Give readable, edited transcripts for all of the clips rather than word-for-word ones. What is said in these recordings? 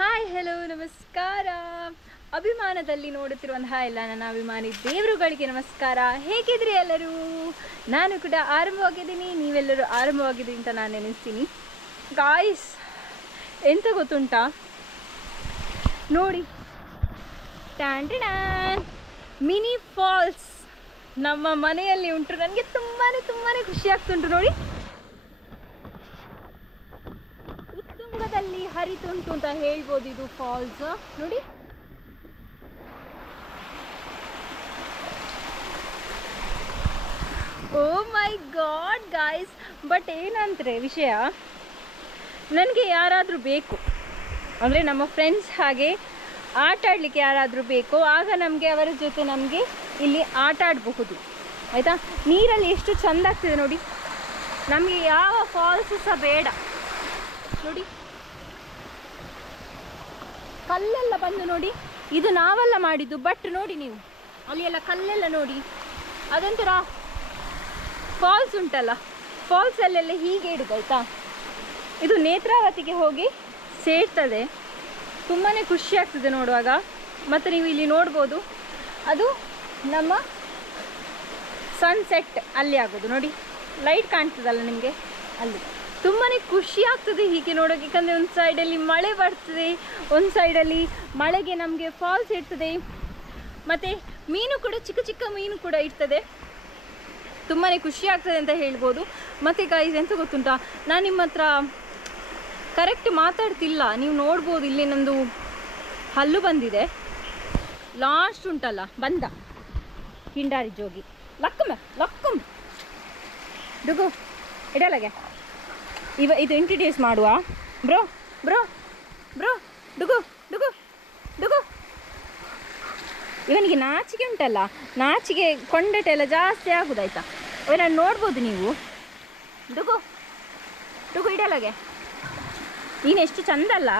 Hi hello ನಮಸ್ಕಾರ. ಅಭಿಮಾನದಲ್ಲಿ ನೋಡುತ್ತಿರುವಂತಹ ಎಲ್ಲ ನನ್ನ ಅಭಿಮಾನಿ ದೇವರುಗಳಿಗೆ ನಮಸ್ಕಾರ. ಹೇಗಿದ್ರಿ ಎಲ್ಲರೂ? ನಾನು ಕೂಡ ಆರಂಭವಾಗಿದ್ದೀನಿ, ನೀವೆಲ್ಲರೂ ಆರಂಭವಾಗಿದ್ದೀರಿ ಅಂತ ನಾನು ನೆನೆಸ್ತೀನಿ. ಗಾಯ್ಸ್, ಎಂತ ಗೊತ್ತುಂಟಾ ನೋಡಿ, ಟ್ಯಾಂಟಿಡಾನ್ ಮಿನಿ ಫಾಲ್ಸ್ ನಮ್ಮ ಮನೆಯಲ್ಲಿ ಉಂಟು. ನನಗೆ ತುಂಬಾ ಖುಷಿ ಆಗ್ತುಂಟು ನೋಡಿ. ಉತ್ತುಂಗದಲ್ಲಿ ಹರಿತುಂಟು ಅಂತ ಹೇಳ್ಬೋದು ಇದು ಫಾಲ್ಸ್ ನೋಡಿ. ಓ ಮೈ ಗಾಡ್ ಗಾಯ್ಸ್, ಬಟ್ ಏನಂದ್ರೆ ವಿಷಯ, ನನಗೆ ಯಾರಾದರೂ ಬೇಕು ಅಂದರೆ ನಮ್ಮ ಫ್ರೆಂಡ್ಸ್ ಹಾಗೆ ಆಟ ಆಡಲಿಕ್ಕೆ ಯಾರಾದರೂ ಬೇಕು, ಆಗ ನಮಗೆ ಅವರ ಜೊತೆ ನಮಗೆ ಇಲ್ಲಿ ಆಟ ಆಡಬಹುದು ಆಯಿತಾ. ನೀರಲ್ಲಿ ಎಷ್ಟು ಚೆಂದ ಆಗ್ತಿದೆ ನೋಡಿ. ನಮಗೆ ಯಾವ ಫಾಲ್ಸ್ ಸಹ ಬೇಡ ನೋಡಿ. ಕಲ್ಲೆಲ್ಲ ಬಂದು ನೋಡಿ, ಇದು ನಾವೆಲ್ಲ ಮಾಡಿದ್ದು, ಬಟ್ ನೋಡಿ ನೀವು ಅಲ್ಲಿ ಎಲ್ಲ ಕಲ್ಲೆಲ್ಲ ನೋಡಿ, ಅದೊಂಥರ ಫಾಲ್ಸ್ ಉಂಟಲ್ಲ, ಫಾಲ್ಸಲ್ಲೆಲ್ಲ ಹೀಗೆ ಇಡುದು ಆಯಿತಾ. ಇದು ನೇತ್ರಾವತಿಗೆ ಹೋಗಿ ಸೇರ್ತದೆ. ತುಂಬಾ ಖುಷಿ ಆಗ್ತದೆ ನೋಡುವಾಗ. ಮತ್ತು ನೀವು ಇಲ್ಲಿ ನೋಡ್ಬೋದು, ಅದು ನಮ್ಮ ಸನ್ಸೆಟ್ ಅಲ್ಲಿ ಆಗೋದು ನೋಡಿ. ಲೈಟ್ ಕಾಣ್ತದಲ್ಲ ನಿಮಗೆ, ಅಲ್ಲಿ ತುಂಬಾ ಖುಷಿ ಆಗ್ತದೆ ಹೀಗೆ ನೋಡೋಕೆ. ಯಾಕಂದರೆ ಒಂದು ಸೈಡಲ್ಲಿ ಮಳೆ ಬರ್ತದೆ, ಒಂದು ಸೈಡಲ್ಲಿ ಮಳೆಗೆ ನಮಗೆ ಫಾಲ್ಸ್ ಇರ್ತದೆ, ಮತ್ತು ಮೀನು ಕೂಡ, ಚಿಕ್ಕ ಚಿಕ್ಕ ಮೀನು ಕೂಡ ಇರ್ತದೆ. ತುಂಬಾ ಖುಷಿ ಆಗ್ತದೆ ಅಂತ ಹೇಳ್ಬೋದು. ಮತ್ತು ಗೈಸ್ ಎಂತ ಗೊತ್ತುಂಟಾ, ನಾನು ನಿಮ್ಮ ಹತ್ರ ಕರೆಕ್ಟ್ ಮಾತಾಡ್ತಿಲ್ಲ, ನೀವು ನೋಡ್ಬೋದು. ಇಲ್ಲಿ ನಂದು ಹಲ್ಲು ಬಂದಿದೆ, ಲಾಸ್ಟ್ ಉಂಟಲ್ಲ ಬಂದ ಹಿಂಡಾರಿ ಜೋಗಿ. ಲಕ್ಕಮ್ ಡುಗು ಇಡಲಗೆ ಇದು ಇಂಟ್ರಡ್ಯೂಸ್ ಮಾಡುವ. ಬ್ರೋ ಬ್ರೋ ಬ್ರೋ ಡುಗು ಡುಗು ಡುಗು. ಇವನಿಗೆ ನಾಚಿಕೆ ಉಂಟಲ್ಲ, ನಾಚಿಕೆ ಕೊಂಡಟ ಎಲ್ಲ ಜಾಸ್ತಿ ಆಗುದಾಯ್ತಾ. ಅವನನ್ನು ನೋಡ್ಬೋದು ನೀವು. ಡುಗು ಡುಗು ಇಡಲಗೆ. ನೀನು ಎಷ್ಟು ಚಂದಲ್ಲ.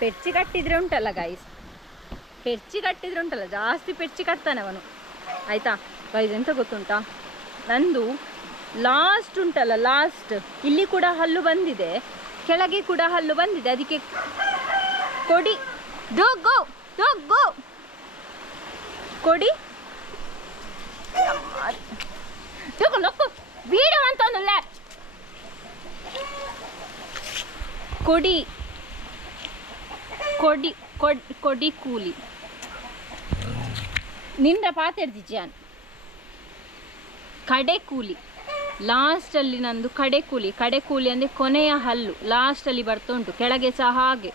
ಪೆರ್ಚಿ ಕಟ್ಟಿದರೆ ಉಂಟಲ್ಲ ಗೈಸ್, ಪೆರ್ಚಿ ಕಟ್ಟಿದರೆ ಉಂಟಲ್ಲ, ಜಾಸ್ತಿ ಪೆರ್ಚಿ ಕಟ್ತಾನೆ ಅವನು ಆಯಿತಾ. ಗೈಸ್ ಎಂತ ಗೊತ್ತುಂಟಾ, ನಂದು ಲಾಸ್ಟ್ ಉಂಟಲ್ಲ, ಲಾಸ್ಟ್ ಇಲ್ಲಿ ಕೂಡ ಹಲ್ಲು ಬಂದಿದೆ, ಕೆಳಗೆ ಕೂಡ ಹಲ್ಲು ಬಂದಿದೆ. ಅದಕ್ಕೆ ಕೊಡಿ ಡೋಗೋ ಡೋಗೋ ಕೊಡಿ ಬೀಡು ಅಂತಂದಲ್ಲ. ಕೊಡಿ ಕೊಡಿ ಕೊಡಿ ಕೂಲಿ ನಿಂದ ಪಾತೆರ್ದಿಜ್ಜಾನ್ ಕಡೆ ಕೂಲಿ. ಲಾಸ್ಟಲ್ಲಿ ನಂದು ಕಡೆ ಕೂಲಿ. ಕಡೆ ಕೂಲಿ ಅಂದರೆ ಕೊನೆಯ ಹಲ್ಲು ಲಾಸ್ಟಲ್ಲಿ ಬರ್ತಾ ಉಂಟು. ಕೆಳಗೆ ಸಹ ಹಾಗೆ.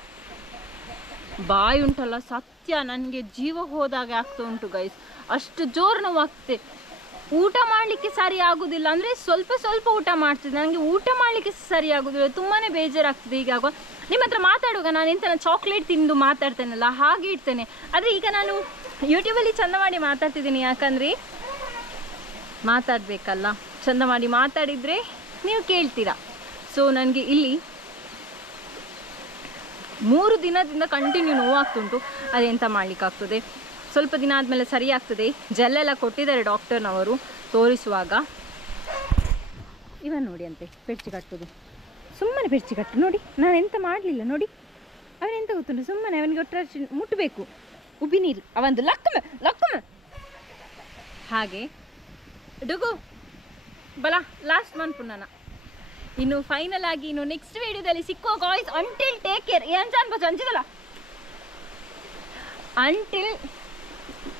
ಬಾಯಿ ಉಂಟಲ್ಲ ಸತ್ಯ, ನನಗೆ ಜೀವ ಹೋದಾಗ ಆಗ್ತಾ ಉಂಟು ಗೈಸ್. ಅಷ್ಟು ಜೋರು ನೋವಾಗ್ತದೆ. ಊಟ ಮಾಡಲಿಕ್ಕೆ ಸರಿ ಆಗೋದಿಲ್ಲ, ಅಂದರೆ ಸ್ವಲ್ಪ ಸ್ವಲ್ಪ ಊಟ ಮಾಡ್ತಿದ್ದೆ, ನನಗೆ ಊಟ ಮಾಡಲಿಕ್ಕೆ ಸರಿ ಆಗೋದಿಲ್ಲ. ತುಂಬಾ ಬೇಜಾರಾಗ್ತದೆ ಹೀಗಾಗುವ. ನಿಮ್ಮ ಹತ್ರ ಮಾತಾಡುವಾಗ ನಾನು ಎಂತ ಚಾಕ್ಲೇಟ್ ತಿಂದು ಮಾತಾಡ್ತೇನಲ್ಲ ಹಾಗೆ ಇಡ್ತೇನೆ. ಆದರೆ ಈಗ ನಾನು ಯೂಟ್ಯೂಬಲ್ಲಿ ಚಂದ ಮಾಡಿ ಮಾತಾಡ್ತಿದ್ದೀನಿ, ಯಾಕಂದರೆ ಮಾತಾಡಬೇಕಲ್ಲ, ಚಂದ ಮಾಡಿ ಮಾತಾಡಿದರೆ ನೀವು ಕೇಳ್ತೀರಾ. ಸೊ ನನಗೆ ಇಲ್ಲಿ 3 ದಿನದಿಂದ ಕಂಟಿನ್ಯೂ ನೋವಾಗ್ತುಂಟು. ಅದೆಂತ ಮಾಡಲಿಕ್ಕಾಗ್ತದೆ, ಸ್ವಲ್ಪ ದಿನ ಆದಮೇಲೆ ಸರಿ ಆಗ್ತದೆ. ಜೆಲ್ಲೆಲ್ಲ ಕೊಟ್ಟಿದ್ದಾರೆ ಡಾಕ್ಟರ್ನವರು ತೋರಿಸುವಾಗ. ಇವನ್ ನೋಡಿ ಅಂತೆ ಪೆರ್ಚಿ ಕಟ್ಟೋದು, ಸುಮ್ಮನೆ ಪೆರ್ಚಿ ಕಟ್ಟು ನೋಡಿ. ನಾನು ಎಂತ ಮಾಡಲಿಲ್ಲ ನೋಡಿ. ಅವನೆಂತ ಗೊತ್ತುಂಟು, ಸುಮ್ಮನೆ ಅವನಿಗೆ ಒಟ್ಟರೆ ಮುಟ್ಟಬೇಕು, ಉಬ್ಬಿ ನೀರು ಅವಂದು ಲಕ್ಕಮ ಹಾಗೆ. ಡುಗು ಬಲ ಲಾಸ್ಟ್ ಮಂತ್ ಪುನಃ. ಇನ್ನು ಫೈನಲ್ ಆಗಿ ಇನ್ನು ನೆಕ್ಸ್ಟ್ ವಿಡಿಯೋದಲ್ಲಿ ಸಿಕ್ಕೋ ಗಾಯ್ಸ್. Until take care. ಏನು ಅನ್ಬೋದು ಅಂಜಿದಲ್ಲ, until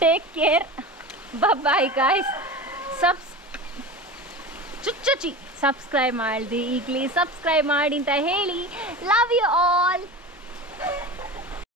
take care, bye guys. ಚುಚ್ಚಿ ಸಬ್ಸ್ಕ್ರೈಬ್ ಮಾಡಿದೆ ಈಗಲೇ ಸಬ್ಸ್ಕ್ರೈಬ್ ಮಾಡಿ ಅಂತ ಹೇಳಿ, ಲವ್ ಯು ಆಲ್.